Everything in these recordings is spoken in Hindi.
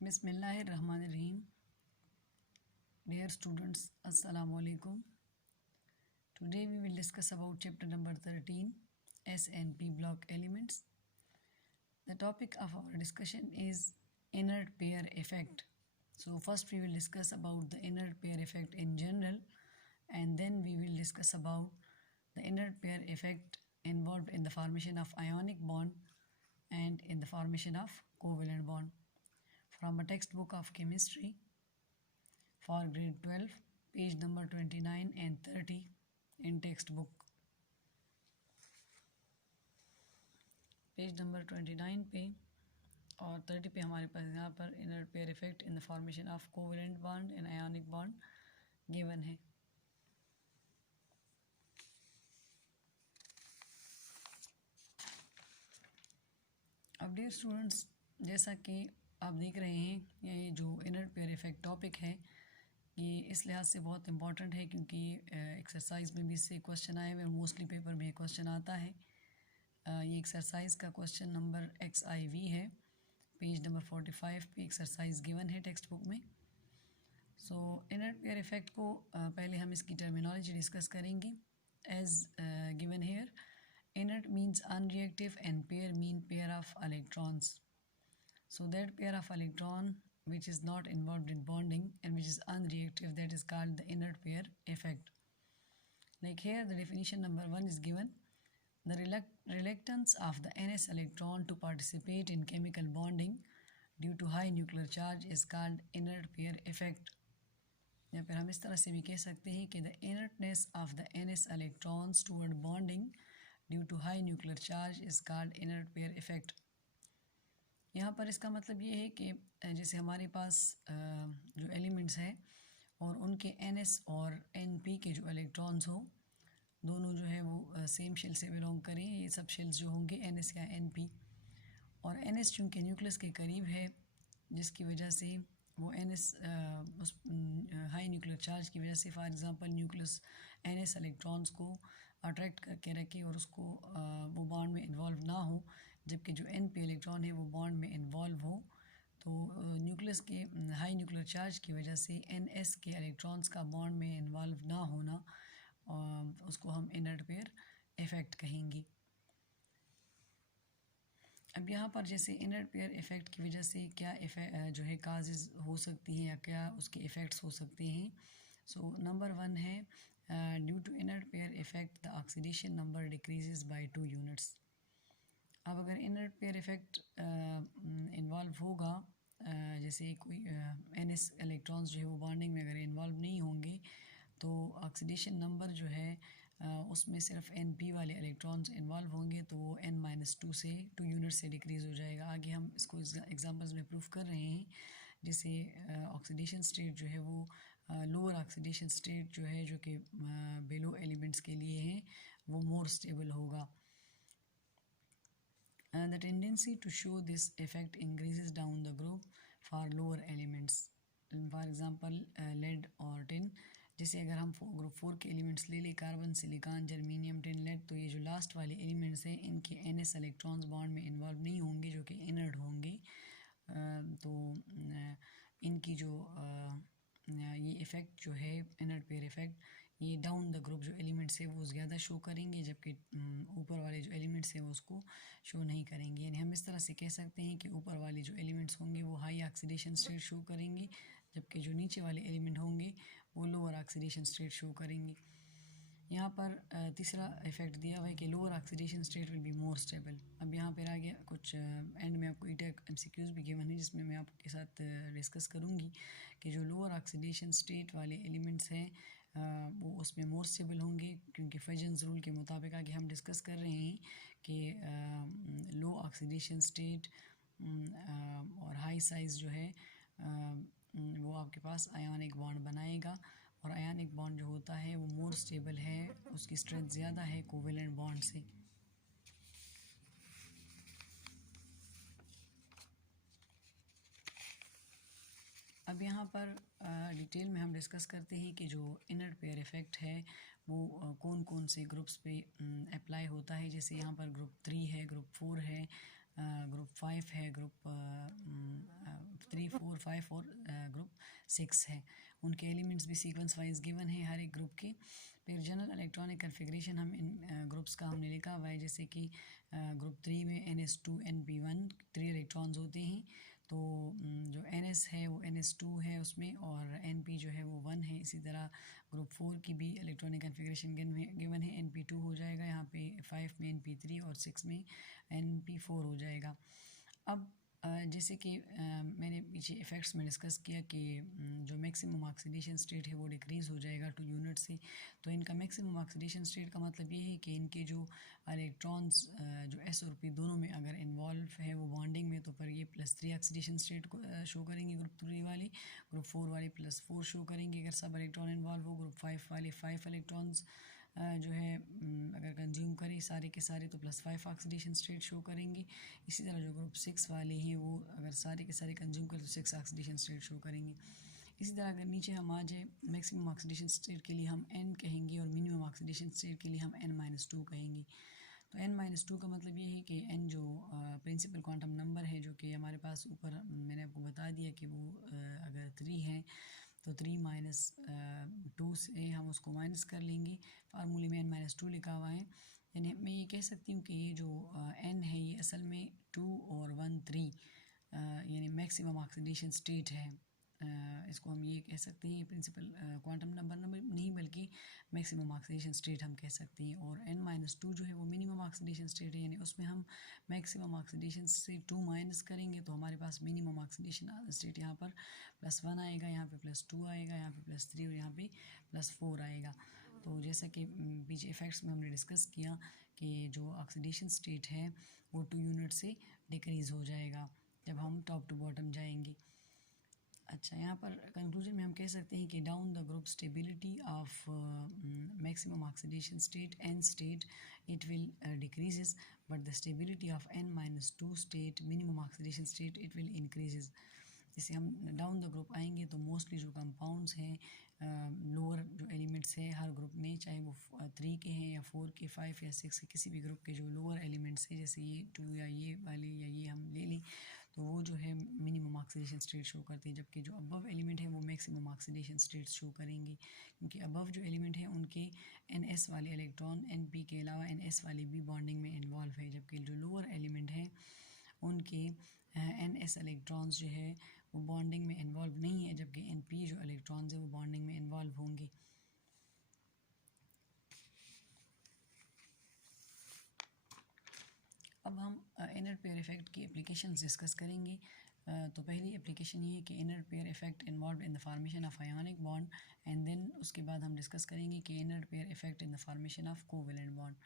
Bismillahirrahmanirrahim. Dear students, Assalamu alaikum. Today we will discuss about chapter number 13, S and P block elements. The topic of our discussion is inert pair effect. So first we will discuss about the inert pair effect in general, and then we will discuss about the inert pair effect involved in the formation of ionic bond and in the formation of covalent bond. From a textbook of chemistry for grade 12, page number 29 and 30 in textbook. Page number 29 पे और 30 पे हमारे पास यहाँ पर inner pair effect in the formation of covalent bond and ionic bond given है. अब डियर स्टूडेंट्स, जैसा कि आप देख रहे हैं, ये जो इनर पेयर इफेक्ट टॉपिक है ये इस लिहाज से बहुत इंपॉर्टेंट है क्योंकि एक्सरसाइज में भी इससे क्वेश्चन आए हुए, मोस्टली पेपर में क्वेश्चन आता है. ये एक्सरसाइज का क्वेश्चन नंबर XIV है, पेज नंबर 45 पे एक्सरसाइज गिवन है टेक्स्ट बुक में. सो इनर पेयर इफेक्ट को पहले हम इसकी टर्मिनोलॉजी डिस्कस करेंगे. As given here, inert means unreactive and pair mean pair of electrons. So that pair of electron which is not involved in bonding and which is unreactive, that is called the inert pair effect. Like here the definition number 1 is given. The reluctance of the ns electron to participate in chemical bonding due to high nuclear charge is called inert pair effect. या फिर हम इस तरह से भी कह सकते हैं कि the inertness of the ns electrons toward bonding due to high nuclear charge is called inert pair effect. यहाँ पर इसका मतलब ये है कि जैसे हमारे पास जो एलिमेंट्स हैं और उनके NS और NP के जो इलेक्ट्रॉन्स हो, दोनों जो है वो सेम शेल से बिलोंग करें. ये सब शेल्स जो होंगे NS या NP, और NS चूँकि न्यूक्लियस के करीब है जिसकी वजह से वो NS उस हाई न्यूक्लियर चार्ज की वजह से for example nucleus NS electrons को अट्रैक्ट करके रखे और उसको वो बॉन्ड में इन्वॉल्व ना हो, जबकि जो NP इलेक्ट्रॉन है वो बॉन्ड में इन्वॉल्व हो. तो न्यूक्लियस के हाई न्यूक्लियर चार्ज की वजह से NS के इलेक्ट्रॉन्स का बॉन्ड में इन्वॉल्व ना होना, उसको हम इनर्ट पेयर इफ़ेक्ट कहेंगे. अब यहाँ पर जैसे इनर्ट पेयर इफ़ेक्ट की वजह से क्या जो है काजेज़ हो सकती हैं या क्या उसके इफ़ेक्ट्स हो सकते हैं. सो नंबर 1 है, due to inert pair effect the oxidation number decreases by 2 units. अब अगर इनर्ट पेयर इफ़ेक्ट इन्वॉल्व होगा, जैसे कोई NS इलेक्ट्रॉन्स जो है वो बॉन्डिंग में अगर इन्वॉल्व नहीं होंगे तो ऑक्सीडेशन नंबर जो है उसमें सिर्फ NP वाले इलेक्ट्रॉन्स इन्वॉल्व होंगे, तो वो N-2 से 2 यूनिट से डिक्रीज़ हो जाएगा. आगे हम इसको एग्जांपल्स में प्रूफ कर रहे हैं. जैसे ऑक्सीडेशन स्टेट जो है वो लोअर ऑक्सीडेशन स्टेट जो है, जो कि बेलो एलिमेंट्स के लिए हैं, वो मोर स्टेबल होगा. The tendency to show this effect increases down the group for lower elements. For example lead और टिन. जैसे अगर हम ग्रुप 4 के एलिमेंट्स ले लें, carbon, silicon, germanium, tin, lead, तो ये जो लास्ट वाले एलिमेंट्स हैं इनके NS इलेक्ट्रॉन्स बॉन्ड में इन्वॉल्व नहीं होंगे, जो कि इनर्ट होंगे. तो इनकी जो ये इफ़ेक्ट जो है इनर्ट पेयर इफ़ेक्ट, ये डाउन द ग्रुप जो एलिमेंट्स है वो ज़्यादा शो करेंगे, जबकि ऊपर वाले जो एलिमेंट्स हैं वो उसको शो नहीं करेंगे. यानी हम इस तरह से कह सकते हैं कि ऊपर वाले जो एलिमेंट्स होंगे वो हाई ऑक्सीडेशन स्टेट शो करेंगे, जबकि जो नीचे वाले एलिमेंट होंगे वो लोअर ऑक्सीडेशन स्टेट शो करेंगे. यहाँ पर तीसरा इफेक्ट दिया हुआ है कि lower oxidation state will be more stable. अब यहाँ पर आगे कुछ एंड में आपको ईटेक MCQs भी गिवन है जिसमें मैं आपके साथ डिस्कस करूँगी कि जो लोअर ऑक्सीडेशन स्टेट वाले एलिमेंट्स हैं वो उसमें मोर स्टेबल होंगे, क्योंकि फिजन्स रूल के मुताबिक आगे हम डिस्कस कर रहे हैं कि लो ऑक्सीडेशन स्टेट और हाई साइज़ जो है वो आपके पास आयोनिक बॉन्ड बनाएगा, और आयोनिक बॉन्ड जो होता है वो मोर स्टेबल है, उसकी स्ट्रेंथ ज़्यादा है कोवेलेंट बॉन्ड से. अब यहाँ पर डिटेल में हम डिस्कस करते हैं कि जो इनर्ट पेयर इफ़ेक्ट है वो कौन कौन से ग्रुप्स पे अप्लाई होता है. जैसे यहाँ पर ग्रुप 3 है, ग्रुप 4 है, ग्रुप 5 है, ग्रुप ग्रुप 3, 4, 5 और ग्रुप 6 है। उनके एलिमेंट्स भी सीक्वेंस वाइज गिवन है हर एक ग्रुप के। फिर जनरल इलेक्ट्रॉनिक कन्फिग्रेशन हम इन ग्रुप्स का हमने लिखा हुआ है, जैसे कि ग्रुप 3 में NS2 NP1 3 इलेक्ट्रॉन्स होते हैं। तो जो NS है वो NS2 है उसमें, और NP जो है वो 1 है। इसी तरह ग्रुप 4 की भी इलेक्ट्रॉनिक कन्फिग्रेशन गिवन है, NP2 हो जाएगा यहाँ पे, 5 में NP3 और 6 में NP4 हो जाएगा। अब जैसे कि मैंने पीछे इफ़ेक्ट्स में डिस्कस किया कि जो मैक्सिमम ऑक्सीडेशन स्टेट है वो डिक्रीज़ हो जाएगा 2 यूनिट से। तो इनका मैक्सिमम ऑक्सीडेशन स्टेट का मतलब ये है कि इनके जो इलेक्ट्रॉन्स जो S और P दोनों में अगर इन्वॉल्व है वो बॉन्डिंग में, तो पर ये +3 ऑक्सीडेशन स्टेट को शो करेंगे ग्रुप 3 वाले। ग्रुप 4 वाले +4 शो करेंगे अगर सब इलेक्ट्रॉन इन्वॉल्व हो। ग्रुप 5 वाले 5 इलेक्ट्रॉन्स जो है अगर कंज्यूम करें सारे के सारे तो +5 ऑक्सीडेशन स्टेट शो करेंगे। इसी तरह जो ग्रुप 6 वाले हैं वो अगर सारे के सारे कंज्यूम करें तो 6 ऑक्सीडेशन स्टेट शो करेंगे। इसी तरह अगर नीचे हम आ जाए, मैक्सिमम ऑक्सीडेशन स्टेट के लिए हम n कहेंगे और मिनिमम ऑक्सीडेशन स्टेट के लिए हम n-2 कहेंगे। तो n-2 का मतलब ये है कि n जो प्रिंसिपल क्वांटम नंबर है, जो कि हमारे पास ऊपर मैंने आपको बता दिया कि वो अगर 3 है तो 3-2 से हम उसको माइनस कर लेंगे। फार्मूले में n-2 लिखा हुआ है। यानी मैं ये कह सकती हूँ कि ये जो n है ये असल में 2 और 1 3 यानी मैक्सिमम ऑक्सीडेशन स्टेट है। इसको हम ये कह सकते हैं, प्रिंसिपल क्वांटम नंबर नहीं बल्कि मैक्सिमम ऑक्सीडेशन स्टेट हम कह सकते हैं। और n-2 जो है वो मिनिमम ऑक्सीडेशन स्टेट है, यानी उसमें हम मैक्सिमम ऑक्सीडेशन से 2 माइनस करेंगे तो हमारे पास मिनिमम ऑक्सीडेशन स्टेट यहाँ पर +1 आएगा, यहाँ पे +2 आएगा, यहाँ पे +3 और यहाँ पे +4 आएगा। तो जैसा कि पीछे इफ़ेक्ट्स में हमने डिस्कस किया कि जो ऑक्सीडेशन स्टेट है वो 2 यूनिट से डिक्रीज़ हो जाएगा जब हम टॉप टू बॉटम जाएंगे। अच्छा, यहाँ पर कंक्लूजन में हम कह सकते हैं कि down the group stability of maximum oxidation state n state it will decreases, but the stability of n-2 state minimum oxidation state it will increases. जैसे हम डाउन द ग्रुप आएंगे तो मोस्टली जो कंपाउंड्स हैं लोअर जो एलिमेंट्स है हर ग्रुप में, चाहे वो 3 के हैं या 4 के, 5 या 6 के, किसी भी ग्रुप के जो लोअर एलिमेंट्स हैं, जैसे ये 2 या ये वाले या ये हम ले लें, तो वो जो है मिनिमम ऑक्सीडेशन स्टेट शो करते हैं। जबकि जो अबव एलिमेंट है वो मैक्सिमम ऑक्सीडेशन स्टेट शो करेंगे, क्योंकि अबव जो एलिमेंट है उनके NS वाले इलेक्ट्रॉन NP के अलावा NS वाले भी बॉन्डिंग में इन्वॉल्व है। जबकि जो लोअर एलिमेंट है उनके NS इलेक्ट्रॉन्स जो है वो बॉन्डिंग में इन्वॉल्व नहीं है, जबकि NP जो इलेक्ट्रॉन्स है वो बॉन्डिंग में इन्वॉल्व होंगे। अब हम इनर पेयर इफेक्ट की एप्लीकेशंस डिस्कस करेंगे। तो पहली एप्लीकेशन ये है कि inner pair effect involve in the formation of ionic bond, and then उसके बाद हम डिस्कस करेंगे कि inner pair effect in the formation of covalent bond.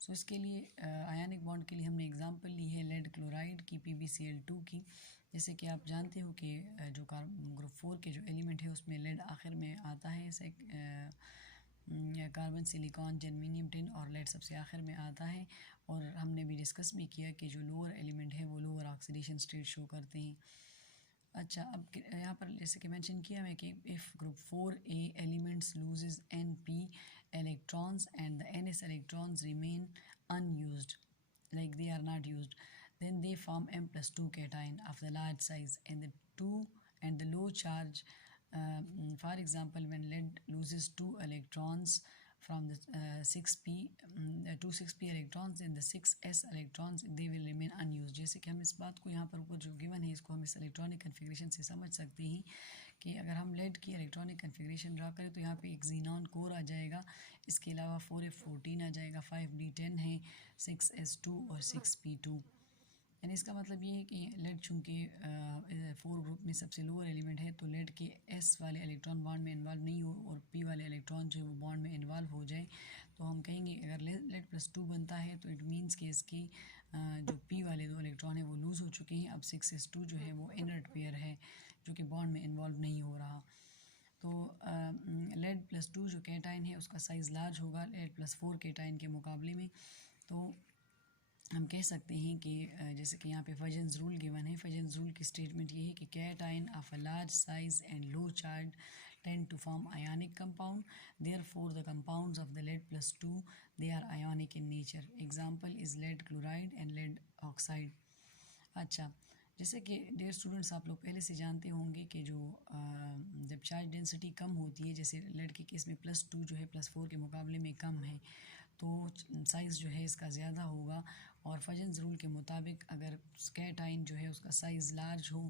So इसके लिए आयोनिक बॉन्ड के लिए हमने एग्जांपल ली है लेड क्लोराइड की, PbCl2 की। जैसे कि आप जानते हो कि जो ग्रुप 4 के जो एलिमेंट है उसमें लेड आखिर में आता है, कार्बन, सिलिकॉन, जर्मेनियम, टिन और लेड सबसे आखिर में आता है। और हमने भी डिस्कस भी किया कि जो लोअर एलिमेंट है वो लोअर ऑक्सीडेशन स्टेट शो करते हैं। अच्छा, अब यहाँ पर जैसे कि मेंशन किया है कि if group 4A elements loses NP electrons and the NS electrons remain unused, like they are not used, then they form M+2 cation of the large size and the low charge. For example, when lead loses 2 electrons from the 2 6p electrons, then the 6s electrons they will remain unused. जैसे कि हम इस बात को यहाँ पर ऊपर जो गिवन है इसको हम इस इलेक्ट्रॉनिक कन्फिग्रेशन से समझ सकते हैं कि अगर हम लेड की इलेक्ट्रॉनिक कन्फिग्रेशन ड्रा करें तो यहाँ पे एक जीनॉन कोर आ जाएगा, इसके अलावा 4f14 आ जाएगा, 5d10 है, 6s2 और 6p2। यानी इसका मतलब ये है कि लेड चूँकि 4 ग्रुप में सबसे लोअर एलिमेंट है तो लेड के S वाले इलेक्ट्रॉन बॉन्ड में इन्वॉल्व नहीं हो और P वाले इलेक्ट्रॉन जो है वो बॉन्ड में इन्वॉल्व हो जाए, तो हम कहेंगे अगर लेड +2 बनता है तो इट मीन्स कि इसकी जो P वाले 2 इलेक्ट्रॉन है वो लूज़ हो चुके हैं। अब 6s2 जो है वो इनर्ट पेयर है जो कि बॉन्ड में इन्वॉल्व नहीं हो रहा। तो लेड +2 जो कैटाइन है उसका साइज़ लार्ज होगा लेड +4 कैटाइन के मुकाबले में। तो हम कह सकते हैं कि जैसे कि यहाँ पे फजन्स रूल गिवन है, फजन्स रूल की स्टेटमेंट ये है कि cation of a large size and low charge tend to form ionic compound, therefore the compounds of the lead +2 they are ionic in nature. Example is lead chloride and lead oxide. अच्छा, जैसे कि डियर स्टूडेंट्स, आप लोग पहले से जानते होंगे कि जो जब चार्ज डेंसिटी कम होती है, जैसे लेड के केस में +2 जो है +4 के मुकाबले में कम है, तो साइज़ जो है इसका ज़्यादा होगा। और फजन्स रूल के मुताबिक अगर कैटाइन जो है उसका साइज़ लार्ज हो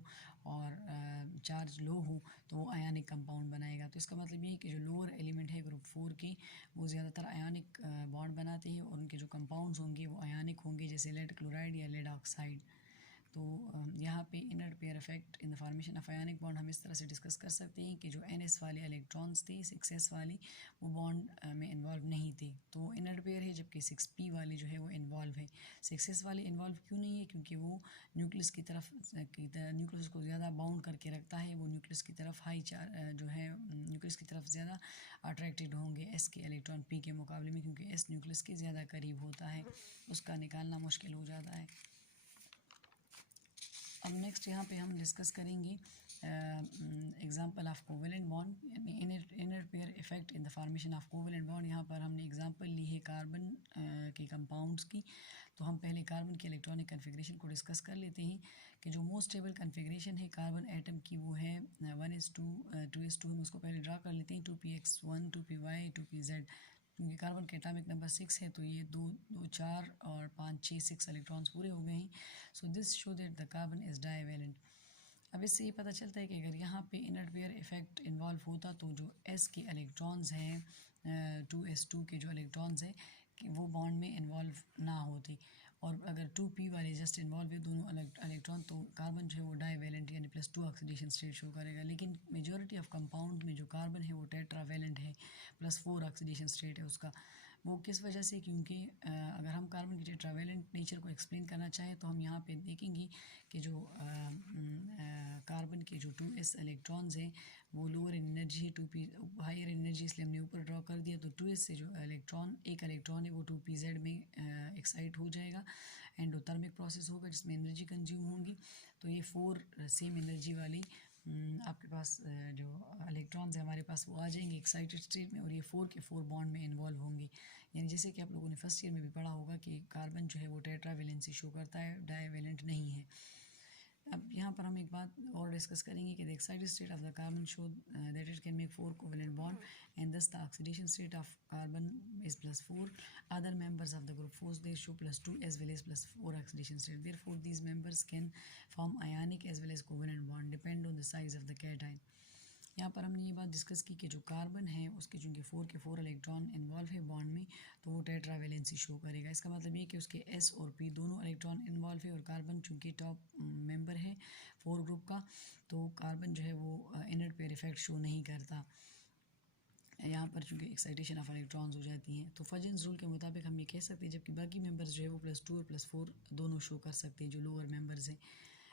और चार्ज लो हो तो वो आयनिक कंपाउंड बनाएगा। तो इसका मतलब ये है कि जो लोअर एलिमेंट है ग्रुप 4 के, वो ज़्यादातर आयनिक बॉन्ड बनाते हैं और उनके जो कंपाउंड्स होंगे वो आयनिक होंगे, जैसे लेड क्लोराइड या लेड ऑक्साइड। तो यहाँ पे inner pair effect in the formation of ionic bond हम इस तरह से डिस्कस कर सकते हैं कि जो NS वाले इलेक्ट्रॉन्स थे 6S वाली, वो बॉन्ड में इन्वॉल्व नहीं थे, तो इनर पेयर है, जबकि 6P वाली जो है वो इन्वॉल्व है। 6S वाले इन्वॉल्व क्यों नहीं है? क्योंकि वो न्यूक्लियस की तरफ न्यूक्लियस को ज़्यादा बाउंड करके रखता है, वो न्यूक्लियस की तरफ हाई जो है न्यूक्लियस की तरफ ज़्यादा अट्रैक्टेड होंगे S के इलेक्ट्रॉन P के मुकाबले में, क्योंकि S न्यूक्लियस के ज़्यादा करीब होता है, उसका निकालना मुश्किल हो जाता है। अब नेक्स्ट यहाँ पे हम डिस्कस करेंगे एग्जांपल ऑफ कोवेलेंट बॉन्ड, यानी inner pair effect in the formation of covalent bond. यहाँ पर हमने एग्जांपल ली है कार्बन के कंपाउंड्स की। तो हम पहले कार्बन के इलेक्ट्रॉनिक कन्फिग्रेशन को डिस्कस कर लेते हैं कि जो मोस्ट स्टेबल कन्फिग्रेशन है कार्बन एटम की वो है 1:2 2:2। हम उसको पहले ड्रा कर लेते हैं 2px1 2py 2pz। क्योंकि कार्बन के एटॉमिक नंबर 6 है तो ये 2 2 4 और 5 6 6 इलेक्ट्रॉन्स पूरे हो गए हैं। So this show that the carbon is divalent. अब इससे ये पता चलता है कि अगर यहाँ पे इनर पेयर इफेक्ट इन्वॉल्व होता तो जो S के इलेक्ट्रॉन्स हैं 2s2 के जो इलेक्ट्रॉन्स हैं कि वो बॉन्ड में इन्वॉल्व ना होते, और अगर 2p वाले जस्ट इन्वॉल्व है दोनों इलेक्ट्रॉन, तो कार्बन जो है वो डाईवैलेंट यानी +2 ऑक्सीडेशन स्टेट शो करेगा। लेकिन मेजॉरिटी ऑफ कंपाउंड में जो कार्बन है वो टेट्रावैलेंट है, +4 ऑक्सीडेशन स्टेट है उसका। वो किस वजह से? क्योंकि अगर हम कार्बन की टेट्रावैलेंट नेचर को एक्सप्लेन करना चाहें तो हम यहाँ पे देखेंगे कि जो कार्बन के जो 2s इलेक्ट्रॉन्स हैं वो लोअर एनर्जी है, 2p हायर एनर्जी, इसलिए हमने ऊपर ड्रॉ कर दिया। तो 2s से जो एक इलेक्ट्रॉन है वो 2pz में एक्साइट हो जाएगा, एंडोथर्मिक प्रोसेस होगा जिसमें एनर्जी कंज्यूम होंगी। तो ये 4 सेम एनर्जी वाली आपके पास जो इलेक्ट्रॉन्स हैं हमारे पास वो आ जाएंगे एक्साइटेड स्टेट में, और ये 4 के 4 बॉन्ड में इन्वॉल्व होंगे। यानी जैसे कि आप लोगों ने फर्स्ट ईयर में भी पढ़ा होगा कि कार्बन जो है वो टेट्रावैलेंसी शो करता है, डाईवैलेंट नहीं है। अब यहाँ पर हम एक बात और डिस्कस करेंगे कि the excited state of the carbon show that it can make 4 covalent bond and thus the oxidation state of carbon is +4. Other members of the group 4 they show +2 as well as +4 oxidation state. Therefore these members can form ionic as well as covalent bond depend on the size of the cation. यहाँ पर हमने ये बात डिस्कस की कि जो कार्बन है उसके चूँकि 4 के 4 इलेक्ट्रॉन इन्वॉल्व है बॉन्ड में, तो वो टेट्रावैलेंसी शो करेगा। इसका मतलब ये कि उसके S और P दोनों इलेक्ट्रॉन इन्वॉल्व है, और कार्बन चूँकि टॉप मेंबर है 4 ग्रुप का, तो कार्बन जो है वो इनर पेयर इफेक्ट शो नहीं करता। यहाँ पर चूँकि एक्साइटेशन ऑफ इलेक्ट्रॉन्स हो जाती हैं, तो फजन्स रूल के मुताबिक हम ये कह सकते हैं जबकि बाकी मेंबर्स जो है वो +2 और +4 दोनों शो कर सकते हैं जो लोअर मेंबर्स हैं,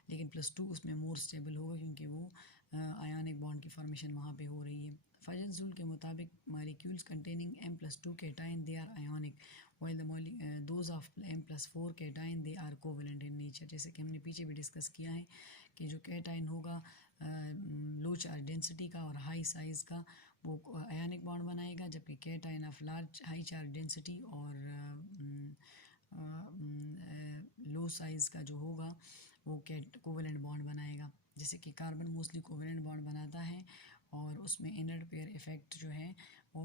लेकिन +2 उसमें मोर स्टेबल होगा क्योंकि वो आयनिक बॉन्ड की फॉर्मेशन वहाँ पे हो रही है। फजन्स रूल के मुताबिक molecules containing M+2 cation they are ionic while the those of M+4 cation they are covalent in nature. जैसे कि हमने पीछे भी डिस्कस किया है कि जो कैटाइन होगा लो चार्ज डेंसिटी का और हाई साइज़ का वो आयनिक बॉन्ड बनाएगा, जबकि cation of large high charge density और लो साइज़ का जो होगा वो कोवेलेंट बॉन्ड बनाएगा। जैसे कि कार्बन मोस्टली कोवेलेंट बॉन्ड बनाता है और उसमें इनर पेयर इफेक्ट जो है वो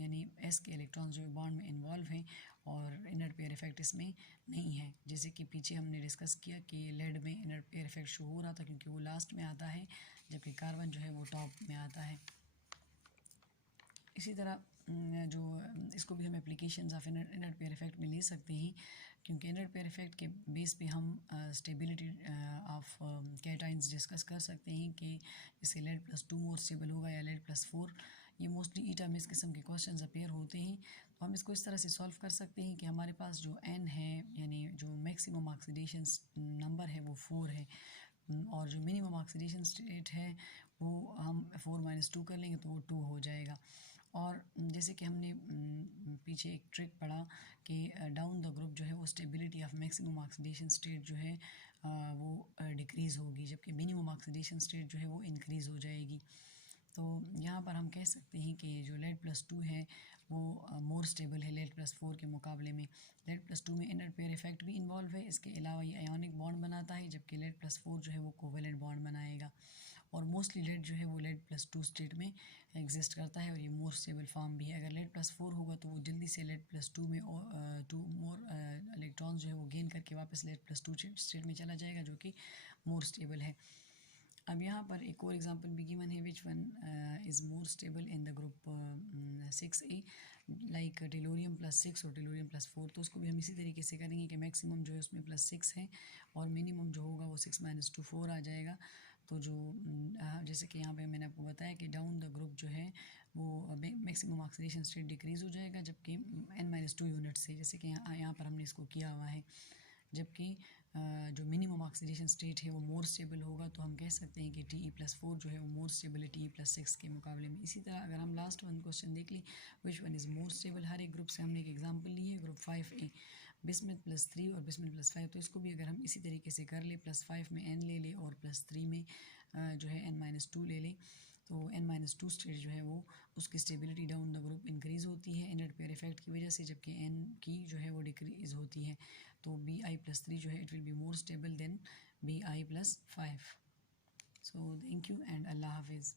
यानी S के इलेक्ट्रॉन्स जो बॉन्ड में इन्वॉल्व हैं और इनर पेयर इफेक्ट इसमें नहीं है। जैसे कि पीछे हमने डिस्कस किया कि लेड में इनर पेयर इफेक्ट शो हो रहा था क्योंकि वो लास्ट में आता है, जबकि कार्बन जो है वो टॉप में आता है। इसी तरह जो इसको भी हम applications of inner pair effect में ले सकते हैं, क्योंकि इनर पेयर इफेक्ट के बेस पे हम स्टेबिलिटी ऑफ कैटाइंस डिस्कस कर सकते हैं कि जैसे लेड +2 मोर स्टेबल होगा या लेड +4। ये मोस्टली ईटा में इस किस्म के क्वेश्चंस अपीयर होते हैं, तो हम इसको इस तरह से सॉल्व कर सकते हैं कि हमारे पास जो n है यानी जो मैक्सिमम ऑक्सीडेशन नंबर है वो 4 है, और जो मिनिमम ऑक्सीडेशन स्टेट है वो हम 4 - 2 कर लेंगे तो वो 2 हो जाएगा। और जैसे कि हमने पीछे एक ट्रिक पढ़ा कि डाउन द ग्रुप जो है वो stability of maximum oxidation state जो है वो डिक्रीज़ होगी, जबकि मिनिमम ऑक्सीडेशन स्टेट जो है वो इंक्रीज़ हो जाएगी। तो यहाँ पर हम कह सकते हैं कि जो लेड +2 है वो मोर स्टेबल है लेड प्लस 4 के मुकाबले में। लेड प्लस 2 में इनर पेयर इफेक्ट भी इन्वॉल्व है, इसके अलावा ये आयोनिक बॉन्ड बनाता है, जबकि लेड प्लस 4 जो है वो कोवेलेंट बॉन्ड बनाएगा। और मोस्टली लेड जो है वो लेड प्लस 2 स्टेट में एग्जिस्ट करता है और ये मोर स्टेबल फॉर्म भी है। अगर लेड प्लस 4 होगा तो वो जल्दी से लेड प्लस 2 में टू मोर इलेक्ट्रॉन जो है वो गेन करके वापस लेड प्लस 2 स्टेट में चला जाएगा, जो कि मोर स्टेबल है। अब यहाँ पर एक और एग्जांपल भी गिवन है, विच one is more stable in the group 6A, like tellurium plus 6 और टेलोरियम प्लस 4। तो उसको भी हम इसी तरीके से करेंगे कि मैक्सिमम जो है उसमें प्लस 6 है और मिनिमम जो होगा वो 6 - 2 4 आ जाएगा। तो जो जैसे कि यहाँ पे मैंने आपको बताया कि डाउन द ग्रुप जो है वो मैक्सिमम ऑक्सीडेशन स्टेट डिक्रीज़ हो जाएगा, जबकि n-2 यूनिट से, जैसे कि यहाँ पर हमने इसको किया हुआ है। जबकि जो मिनिमम ऑक्सीडेशन स्टेट है वो मोर स्टेबल होगा, तो हम कह सकते हैं कि Te+4 जो है वो मोर स्टेबल है Te+6 के मुकाबले में। इसी तरह अगर हम लास्ट वन क्वेश्चन देख लें, which one is more stable, हर एक ग्रुप से हमने एक एग्जांपल ली है, ग्रुप 5A बिस्मथ प्लस 3 और बिस्मथ प्लस 5। तो इसको भी अगर हम इसी तरीके से कर ले, +5 में n ले ले और +3 में जो है n-2 ले लें, तो n-2 स्टेट जो है वो उसकी stability down the group increase होती है इनर पेयर इफेक्ट की वजह से, जबकि n की जो है वो डिक्रीज़ होती है। तो Bi+3 जो है it will be more stable than Bi+5। So thank you and अल्लाह हाफिज़।